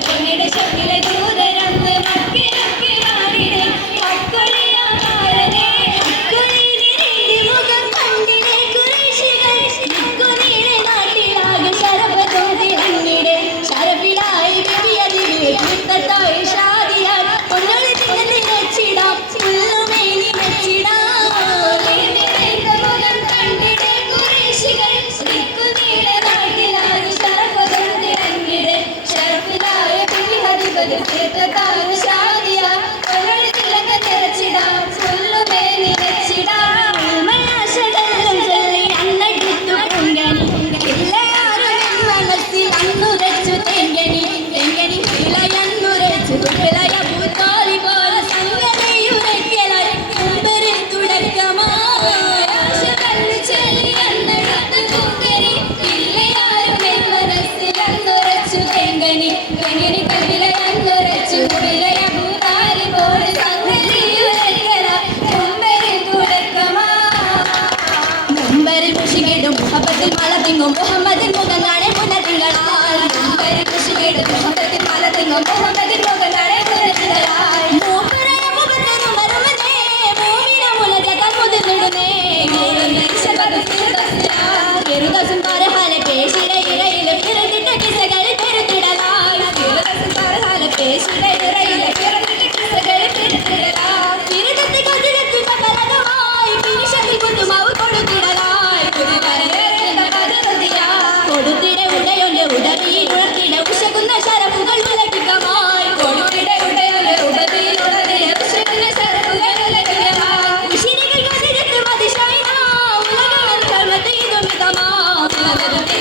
Pengedep. മുഹമ്മദിൻ മുഖം നാണെ മുന്നതിങ്കൾ കൃഷി കേടും മുഹമ്മദിൻ മലതിങ്ങും മുഹമ്മദിൻ മുഖം 감사합니다.